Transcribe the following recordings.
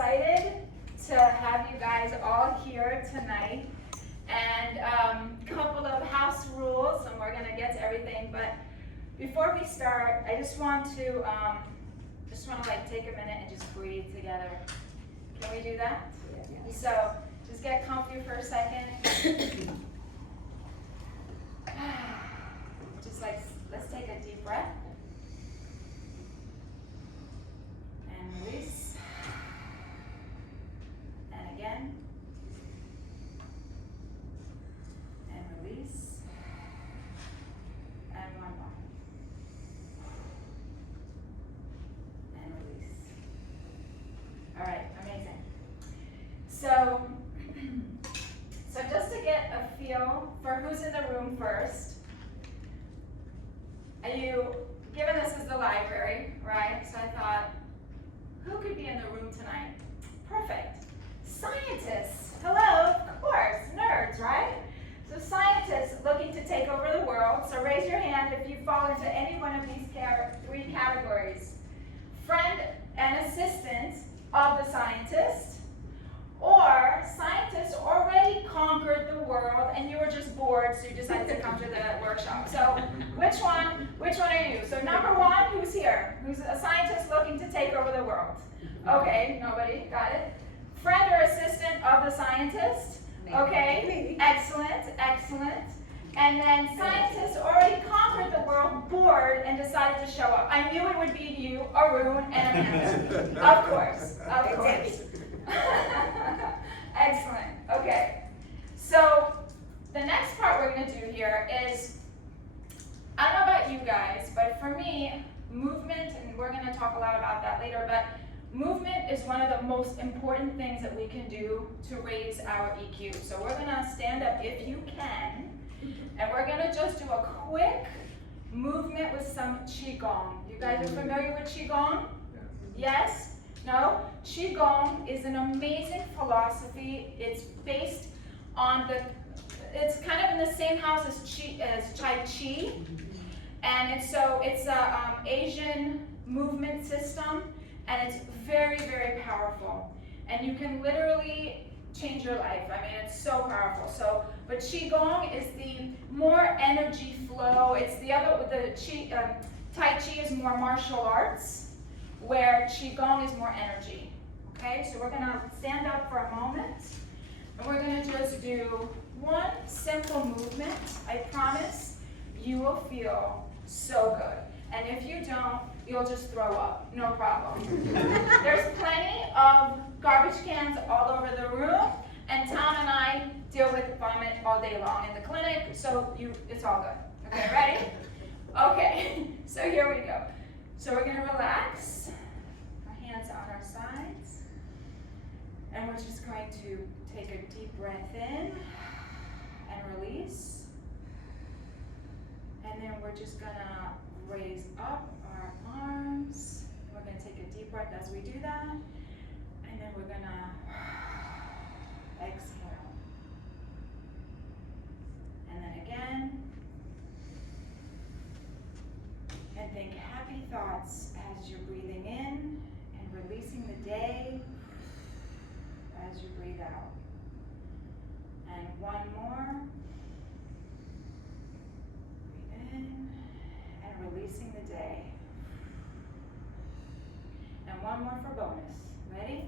excited to have you guys all here tonight. And a couple of house rules, and we're gonna get to everything. But before we start, I just want to like take a minute and just breathe together. Can we do that? Yeah. So just get comfy for a second. Just like, let's take a deep breath. And release. And again. And release. And one more. And release. All right, amazing. So just to get a feel for who's in the room first, given this is the library, right? So I thought, who could be in the room tonight? Perfect. Scientists. Hello, of course, nerds, right? So scientists looking to take over the world. So raise your hand if you fall into any one of these three categories. Friend and assistant of the scientist, or scientists already conquered the world and you were just bored, so you decided to come to the workshop. So which one are you? So number one, who's here? Who's a scientist looking to take over the world? Okay, nobody, got it. Friend or assistant of the scientist? Okay, excellent, excellent. And then scientists already conquered the world, bored, and decided to show up. I knew it would be you, Arun, and Amanda. Of course, of course. Excellent. Okay. So the next part we're going to do here is, I don't know about you guys, but for me, movement, and we're going to talk a lot about that later, but movement is one of the most important things that we can do to raise our EQ. So we're going to stand up if you can, and we're going to just do a quick movement with some Qigong. You guys are familiar with Qigong? Yes? No? Qigong is an amazing philosophy. It's based on it's kind of in the same house as Tai Chi. And it's a Asian movement system, and it's very, very powerful. And you can literally change your life. I mean, it's so powerful. But Qigong is the more energy flow. It's Tai Chi is more martial arts, where Qigong is more energy. Okay, so we're gonna stand up for a moment, and we're gonna just do one simple movement. I promise you will feel so good. And if you don't, you'll just throw up, no problem. There's plenty of garbage cans all over the room, and Tom and I deal with vomit all day long in the clinic, so it's all good. Okay, ready? Okay, so here we go. So we're gonna relax, our hands on our sides, and we're just going to take a deep breath in and release. And then we're just gonna raise up our arms. We're gonna take a deep breath as we do that, and then we're gonna exhale. And then again. And think happy thoughts as you're breathing in and releasing the day as you breathe out. And one more. Breathe in and releasing the day. And one more for bonus. Ready?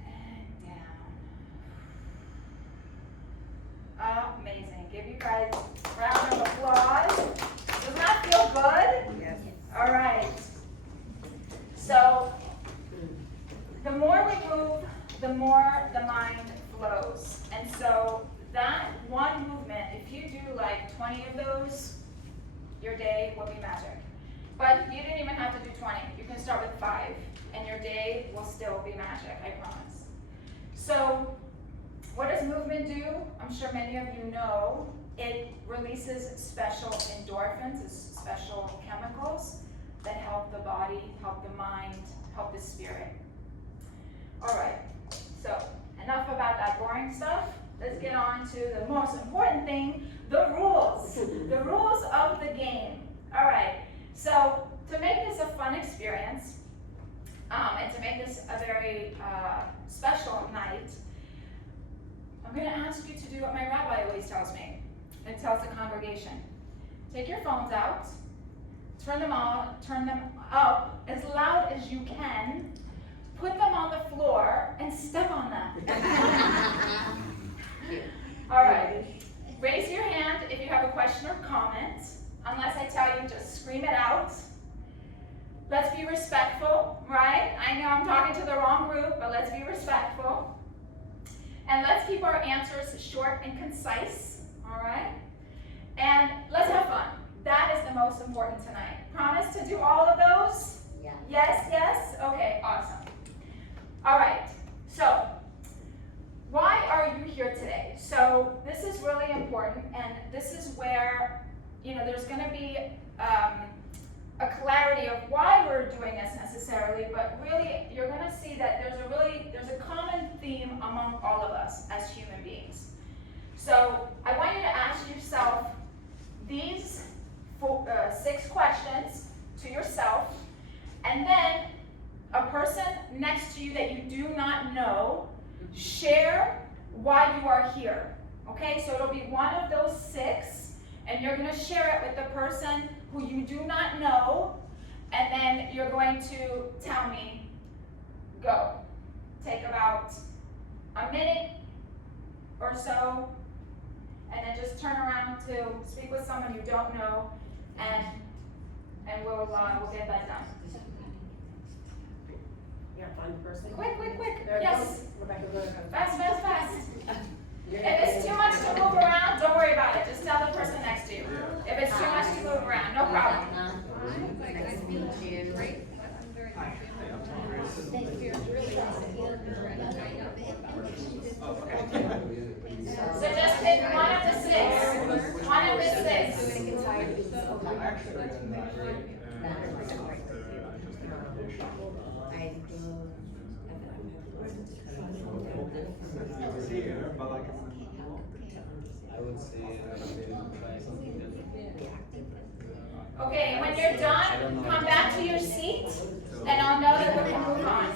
And down. Amazing. Give you guys a round of applause. Does that feel good? Yes. All right. So the more we move, the more the mind flows. And so that one movement, if you do like 20 of those, your day will be magic. But you didn't even have to do 20. You can start with 5, and your day will still be magic, I promise. So what does movement do? I'm sure many of you know. It releases special endorphins, special chemicals that help the body, help the mind, help the spirit. All right, so enough about that boring stuff. Let's get on to the most important thing, the rules. The rules of the game. All right, so to make this a fun experience, and to make this a very special night, I'm going to ask you to do what my rabbi always tells me and tells the congregation. Take your phones out, turn them up as loud as you can, put them on the floor, and step on them. All right. Raise your hand if you have a question or comment. Unless I tell you, just scream it out. Let's be respectful, right? I know I'm talking to the wrong group, but let's be respectful. And let's keep our answers short and concise, all right? And let's have fun. That is the most important tonight. Promise to do all of those? Yeah. Yes, yes? Okay, awesome. All right, so why are you here today? So this is really important, and this is where, there's going to be a clarity of why we're doing this necessarily, but really you're going to see that there's a common theme among all of us as human beings. So I want you to ask yourself these 6 questions to yourself, and then a person next to you that you do not know, share why you are here. Okay, so it'll be one of those 6, and you're going to share it with the person who you do not know, and then you're going to tell me, go. Take about a minute or so, and then just turn around to speak with someone you don't know, and we'll get that done. Yeah, fun person. Quick. There Yes. Rebecca, go ahead. Fast. If it's too much to move around, don't worry about it. Just tell the person next to you. If it's too much to move around, no problem. Nice to meet you. Great. I'm very happy. Thank you. Really So just pick one of the 6. One of the 6. I would say try something different. Okay, when you're done, come back to your seat, and I'll know that we can move on.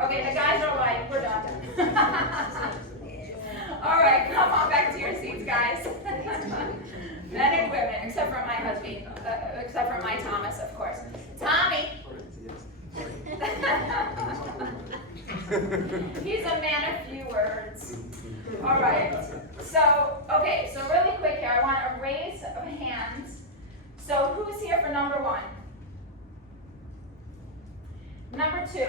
Okay, the guys are like, we're done. All right, come on back to your seats, guys. Men and women, except for my husband, except for my Thomas, of course. Tommy. He's a man of few words. All right. So really quick here, I want a raise of hands. So who's here for number 1? Number 2.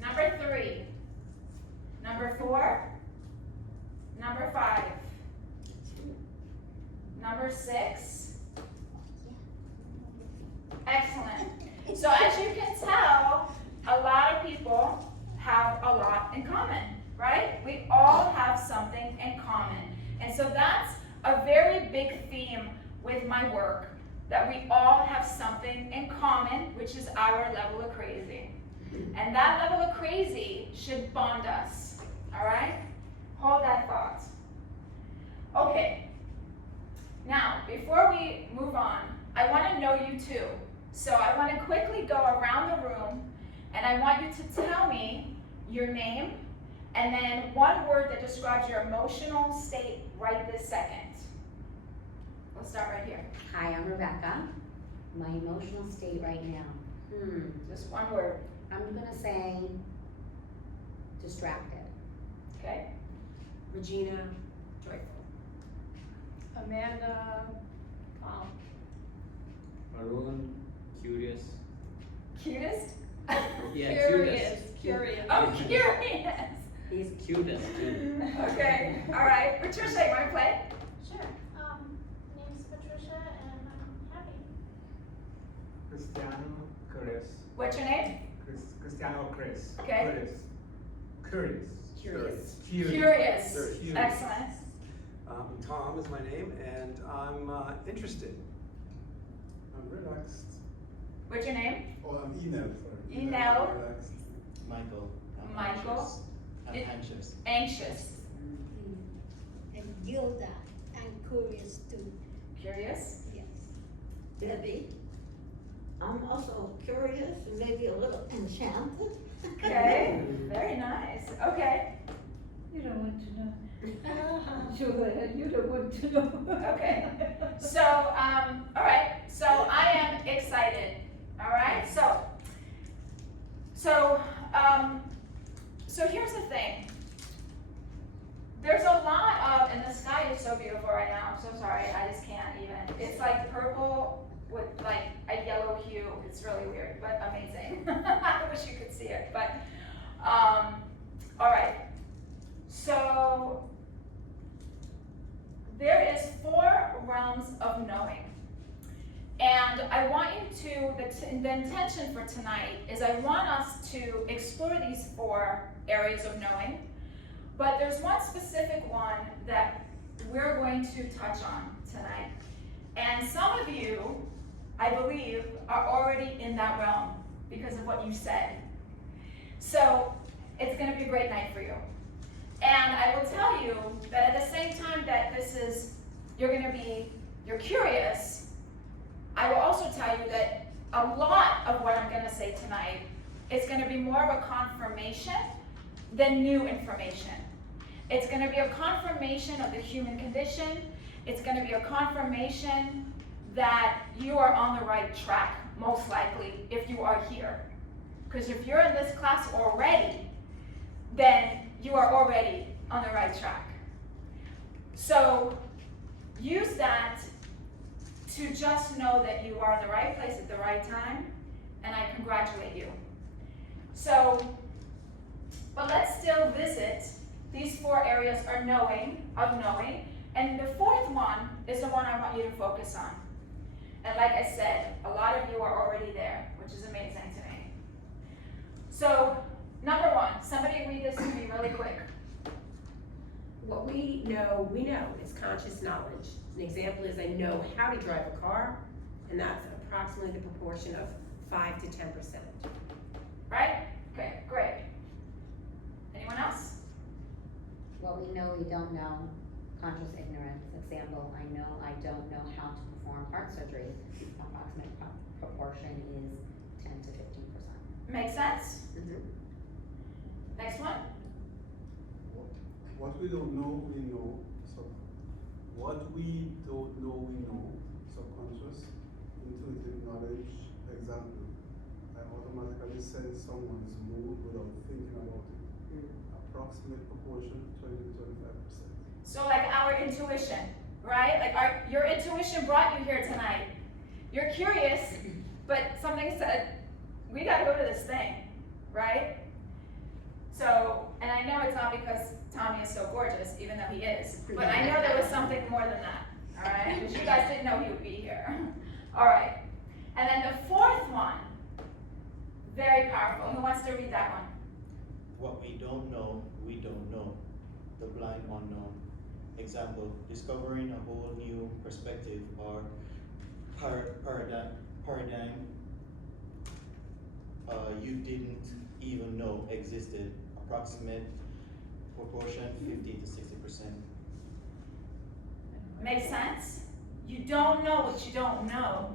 Number 3. Number 4. Number 5. Number 6. Excellent. So as you can tell, a lot of people have a lot in common, right? We all have something in common. And so that's a very big theme with my work, that we all have something in common, which is our level of crazy. And that level of crazy should bond us, all right? Hold that thought. Okay, now, before we move on, I want to know you too. So I want to quickly go around the room, and I want you to tell me your name, and then one word that describes your emotional state right this second. We'll start right here. Hi, I'm Rebecca. My emotional state right now. Just one word. I'm gonna say distracted. Okay. Regina, joyful. Amanda, calm. Arun, curious. Cutest? Yeah, Curious. Oh, curious. He's cutest too. Okay. All right. Patricia, you want to play? Sure. Name's Patricia, and I'm happy. Cristiano Chris. What's your name? Cristiano Chris. Okay. Curious. Curious. Curious. Excellent. Tom is my name, and I'm interested. I'm relaxed. What's your name? Oh, I'm Enel. Enel. Relaxed. Michael. I'm Michael. anxious. I'm anxious. Anxious. And Gilda, I'm curious too. Curious. Yes. Levy. I'm also curious and maybe a little enchanted. Okay, very nice, okay, You don't want to know. Sure, you don't want to know. okay. So, all right, so I am excited, all right? So here's the thing. There's a lot of, and the sky is so beautiful right now, I'm so sorry, I just can't even. It's like purple with like a yellow hue, it's really weird, but amazing. I wish you could see it, but, all right. So, there is 4 realms of knowing. And I want you to, the intention for tonight is I want us to explore these 4 areas of knowing, but there's one specific one that we're going to touch on tonight. And some of you, I believe, are already in that realm because of what you said. So it's going to be a great night for you. And I will tell you that at the same time that you're curious, I will also tell you that a lot of what I'm going to say tonight is going to be more of a confirmation than new information. It's going to be a confirmation of the human condition. It's going to be a confirmation that you are on the right track, most likely, if you are here. Because if you're in this class already, then you are already on the right track. So use that to just know that you are in the right place at the right time, and I congratulate you. So, but let's still visit these 4 areas of knowing, and the 4th one is the one I want you to focus on. And like I said, a lot of you are already there, which is amazing to me. So, number 1, somebody read this to me really quick. What we know is conscious knowledge. An example is I know how to drive a car, and that's approximately the proportion of 5 to 10%. Right? Okay, great. Anyone else? What we know we don't know, conscious ignorance. Example, I know I don't know how to perform heart surgery. Approximate proportion is 10 to 15%. Make sense? Mm-hmm. Next one. What we don't know, we know. So, what we don't know, we know. Subconscious, intuitive knowledge. Example, I automatically sense someone's mood without thinking about it. Approximate proportion, 20 to 25%. So like our intuition, right? Like your intuition brought you here tonight. You're curious, but something said, we gotta go to this thing, right? So, and I know it's not because Tommy is so gorgeous, even though he is, but I know there was something more than that, all right? Because you guys didn't know he would be here. All right, and then the 4th one, very powerful. Who wants to read that one? What we don't know, we don't know. The blind unknown. Example, discovering a whole new perspective or paradigm you didn't even know existed. Approximate proportion 50 to 60%. Makes sense? You don't know what you don't know.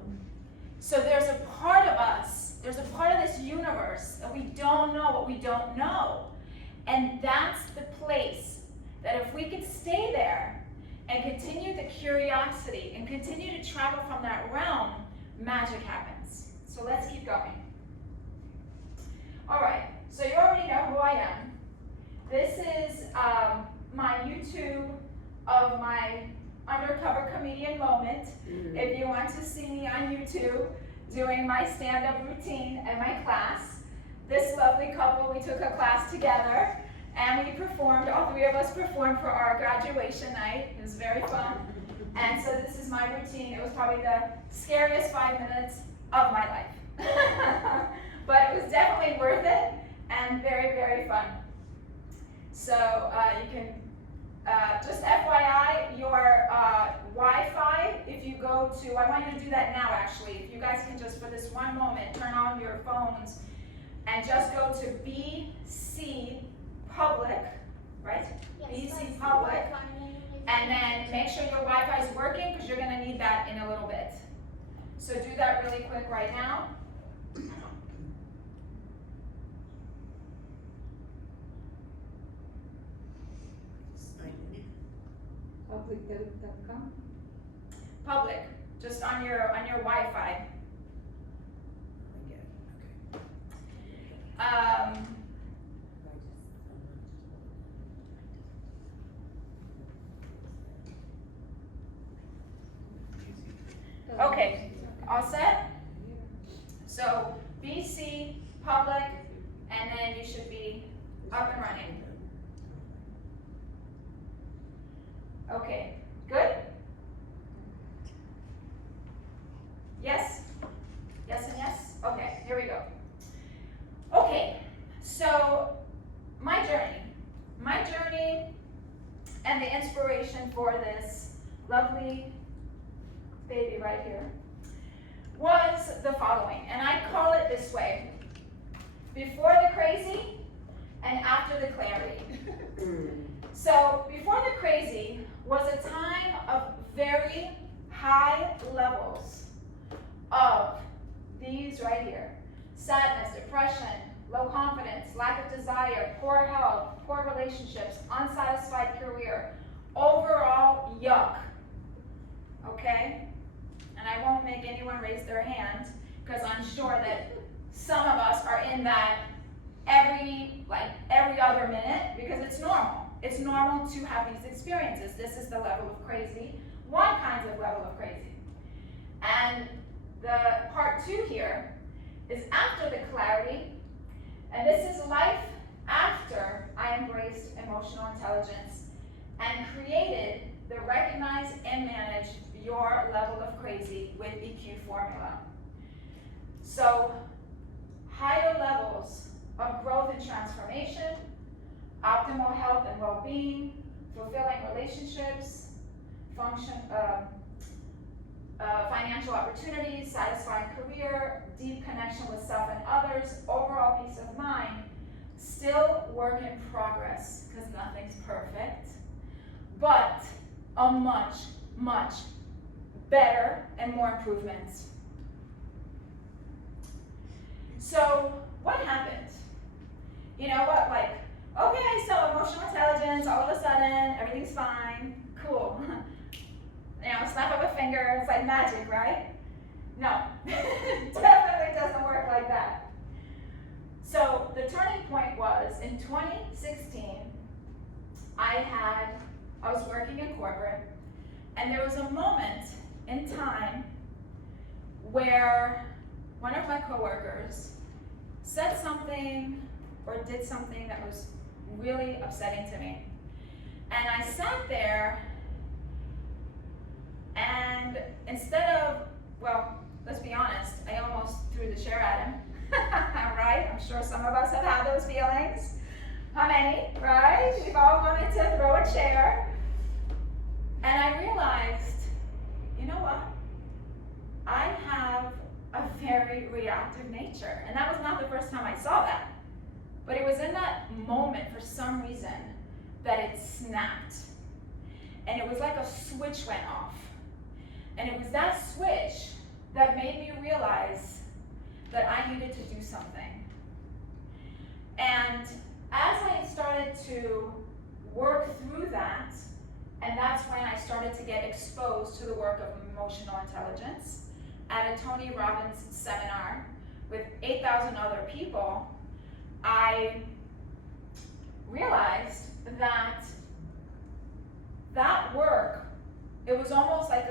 So there's a part of us, there's a part of this universe that we don't know what we don't know. And that's the place that if we could stay there and continue the curiosity and continue to travel from that realm, magic happens. So let's keep going. All right, so you already know who I am. This is my YouTube of my undercover comedian moment. If you want to see me on YouTube doing my stand-up routine at my class, this lovely couple, we took a class together and we performed, all 3 of us performed for our graduation night. It was very fun. And so this is my routine. It was probably the scariest 5 minutes of my life. But it was definitely worth it and very, very fun. So you can, just FYI, your Wi-Fi, if you go to, I want you to do that now actually. If you guys can just for this one moment turn on your phones and just go to BC Public, right? Yes, BC that's Public. Wi-Fi, And then make sure your Wi-Fi is working because you're going to need that in a little bit. So do that really quick right now. Public.com. Public, just on your Wi-Fi. Okay, all set? So BC, public, and then you should be up and running. Okay, good? Yes? Yes and yes? Okay, here we go. Okay, so my journey and the inspiration for this lovely baby right here was the following, and I call it this way: before the crazy and after the clarity. So before the crazy was a time of very high levels of these right here: sadness, depression, low confidence, lack of desire, poor health, poor relationships, unsatisfied career, overall yuck. Okay? And I won't make anyone raise their hand, because I'm sure that some of us are in that every other minute, because it's normal. It's normal to have these experiences. This is the level of crazy, one kind of level of crazy. And the part 2 here is after the clarity, and this is life after I embraced emotional intelligence and created the recognize and manage your level of crazy with EQ formula. So higher levels of growth and transformation, optimal health and well-being, fulfilling relationships, financial opportunities, satisfying career, deep connection with self and others, overall peace of mind. Still work in progress, because nothing's perfect, but a much, much better and more improvements. So what happened? You know what, okay, so emotional intelligence, all of a sudden, everything's fine, cool. Snap of a finger, it's like magic, right? No, definitely doesn't work like that. So the turning point was in 2016, I was working in corporate, and there was a moment in time where one of my coworkers said something or did something that was really upsetting to me. And I sat there, and instead of, well, let's be honest, I almost threw the chair at him, right? I'm sure some of us have had those feelings. How many, right? We've all wanted to throw a chair. And I realized, you know what? I have a very reactive nature. And that was not the first time I saw that. But it was in that moment, for some reason, that it snapped. And it was like a switch went off. And it was that switch that made me realize that I needed to do something. And as I started to work through that, and that's when I started to get exposed to the work of emotional intelligence at a Tony Robbins seminar with 8,000 other people, I realized that that work, it was almost like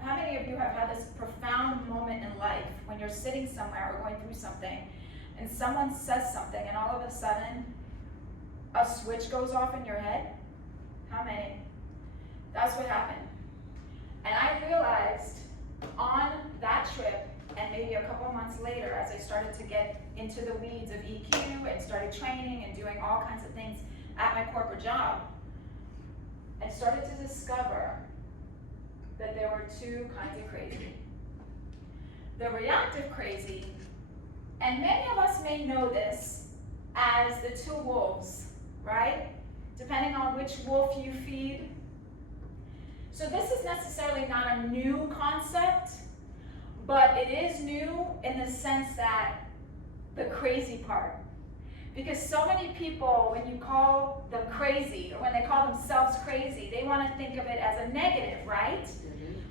how many of you have had this profound moment in life when you're sitting somewhere or going through something and someone says something and all of a sudden a switch goes off in your head? How many? That's what happened. And I realized on that trip, and maybe a couple months later, as I started to get into the weeds of EQ and started training and doing all kinds of things at my corporate job, I started to discover that there were 2 kinds of crazy. The reactive crazy, and many of us may know this as the 2 wolves, right? Depending on which wolf you feed. So this is necessarily not a new concept, but it is new in the sense that the crazy part. Because so many people, when you call them crazy, or when they call themselves crazy, they want to think of it as a negative, right?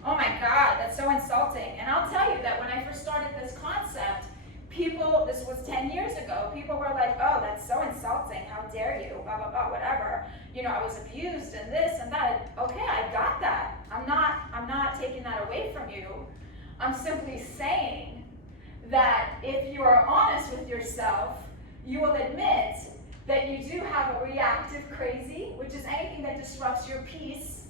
Oh my God, that's so insulting. And I'll tell you that when I first started this concept, people, this was 10 years ago, people were like, oh, that's so insulting, how dare you, blah, blah, blah, whatever. You know, I was abused and this and that. Okay, I got that. I'm not taking that away from you. I'm simply saying that if you are honest with yourself, you will admit that you do have a reactive crazy, which is anything that disrupts your peace,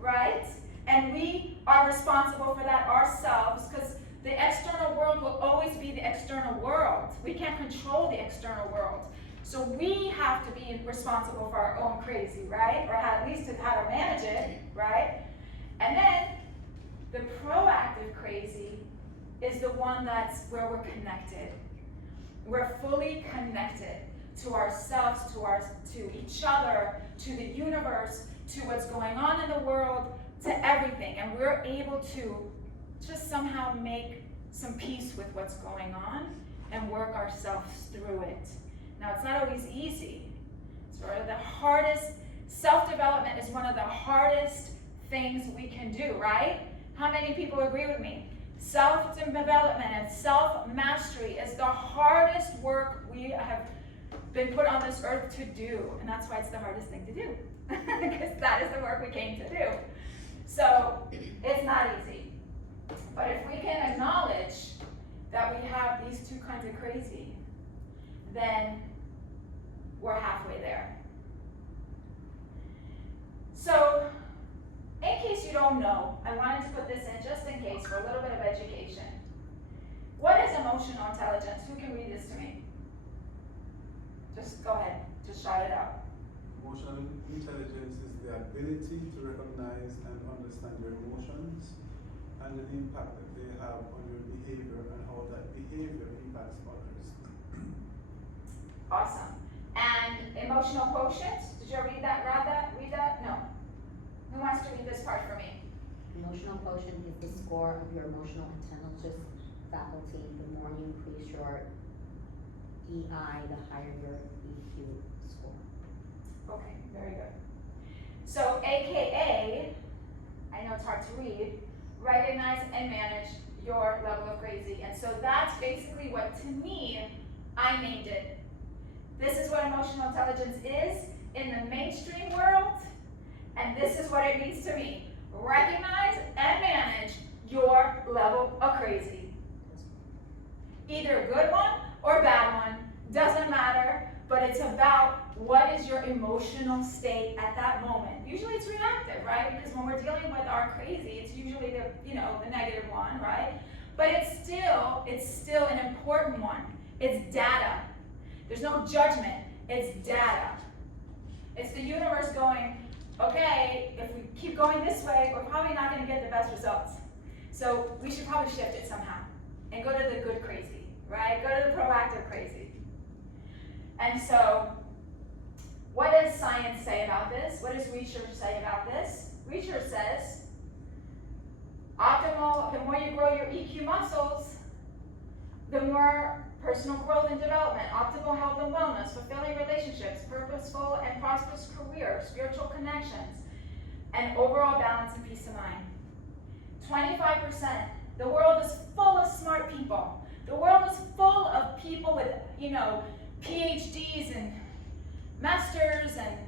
right? And we are responsible for that ourselves, because the external world will always be the external world. We can't control the external world. So we have to be responsible for our own crazy, right? Or at least how to manage it, right? And then the proactive crazy is the one that's where we're connected. We're fully connected to ourselves, to each other, to the universe, to what's going on in the world, to everything. And we're able to just somehow make some peace with what's going on and work ourselves through it. Now, it's not always easy. It's sort of the hardest, self-development is one of the hardest things we can do, right? How many people agree with me? Self-development and self-mastery is the hardest work we have been put on this earth to do. And that's why it's the hardest thing to do. Because that is the work we came to do. So, it's not easy. But if we can acknowledge that we have these two kinds of crazy, then we're halfway there. So, in case you don't know, I wanted to put this in just in case for a little bit of education. What is emotional intelligence? Who can read this to me? Just go ahead, just shout it out. Emotional intelligence is the ability to recognize and understand your emotions and the impact that they have on your behavior and how that behavior impacts others. Awesome. And emotional quotient? Did you read that? Read that? No. Who wants to read this part for me? Emotional quotient is the score of your emotional intelligence faculty. The more you increase your EI, the higher your EQ score. Okay, very good. So, AKA, I know it's hard to read, recognize and manage your level of crazy. And so that's basically what, to me, I named it. This is what emotional intelligence is in the mainstream world, and this is what it means to me. Recognize and manage your level of crazy. Either a good one or a bad one, doesn't matter, but it's about what is your emotional state at that moment. Usually it's reactive, right? Because when we're dealing with our crazy, it's usually the negative one, right? But it's still an important one. It's data. There's no judgment, it's data. It's the universe going, okay, if we keep going this way, we're probably not going to get the best results. So we should probably shift it somehow and go to the good crazy, right? Go to the proactive crazy. And so, what does science say about this? What does research say about this? Research says, optimal, the more you grow your EQ muscles, the more personal growth and development, optimal health and wellness, fulfilling relationships, purposeful and prosperous career, spiritual connections, and overall balance and peace of mind. 25%. The world is full of smart people. The world is full of people with, PhDs and masters and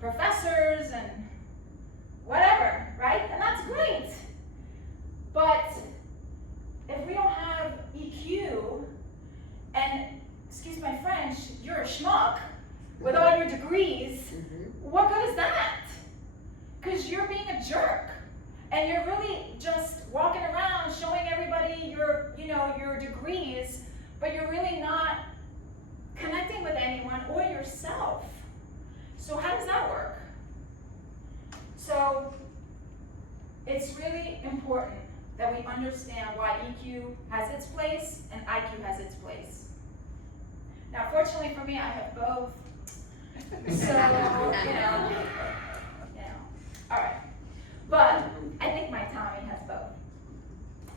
professors and whatever, right? And that's great. But if we don't have EQ, and, excuse my French, you're a schmuck with all your degrees, what good is that? Because you're being a jerk. And you're really just walking around showing everybody your degrees, but you're really not connecting with anyone or yourself. So how does that work? So it's really important that we understand why EQ has its place and IQ has its place. Now, fortunately for me, I have both. So, all right. But I think my Tommy has both.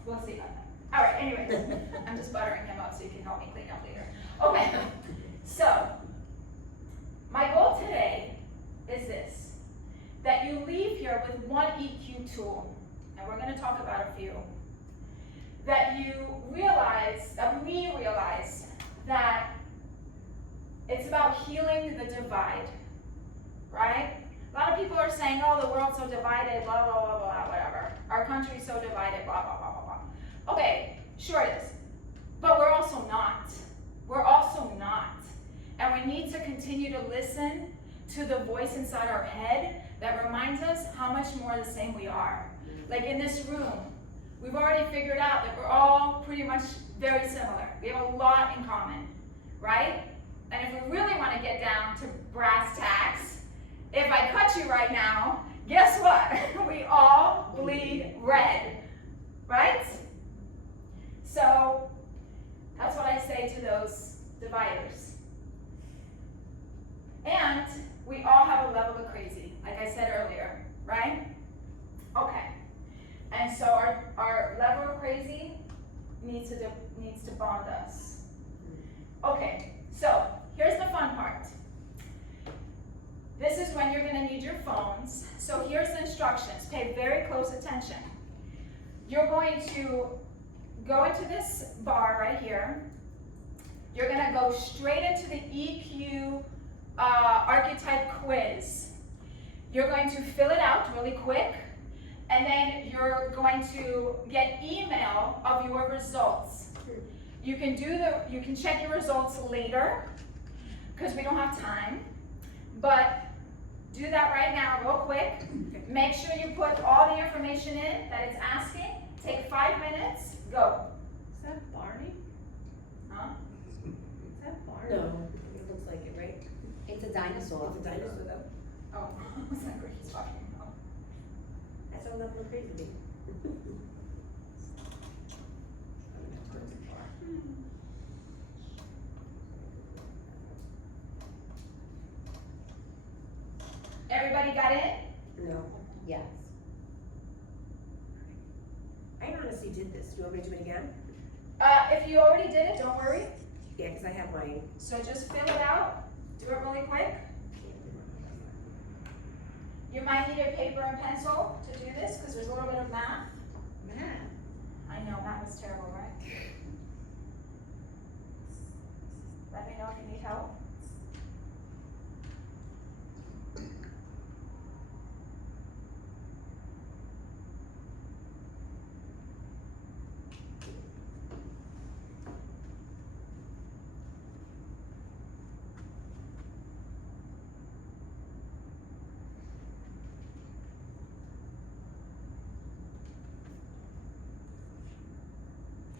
We'll see about that. All right, anyways, I'm just buttering him up so you can help me clean up later. Okay, so my goal today is this, that you leave here with one EQ tool, and we're gonna talk about a few, that you realize, that we realize that it's about healing the divide, right? A lot of people are saying, oh, the world's so divided, blah, blah, blah, blah, whatever. Our country's so divided, blah, blah, blah, blah, blah. Okay, sure it is. But we're also not. We're also not. And we need to continue to listen to the voice inside our head that reminds us how much more the same we are. Like in this room, we've already figured out that we're all pretty much very similar. We have a lot in common, right? And if we really want to get down to brass tacks, if I cut you right now, guess what? We all bleed red, right? So that's what I say to those dividers. And we all have a level of crazy, like I said earlier, right? Okay. And so our level of crazy needs to bond us. Okay, so here's the fun part. This is when you're gonna need your phones. So here's the instructions. Pay very close attention. You're going to go into this bar right here. You're gonna go straight into the EQ Archetype Quiz. You're going to fill it out really quick, and then you're going to get email of your results. You can check your results later, because we don't have time, but do that right now real quick. Make sure you put all the information in that it's asking. Take 5 minutes, go. Is that Barney? Huh? Is that Barney? No, it looks like it, right? It's a dinosaur. It's a dinosaur though. Oh, I was like, what are you talking about? That's our level of crazy. Everybody got it? No. Yes. I honestly did this. Do you want me to do it again? If you already did it, don't worry. Yeah, because I have mine. So just fill it out. Do it really quick. You might need a paper and pencil to do this because there's a little bit of math. Math. I know, math is terrible, right? Let me know if you need help.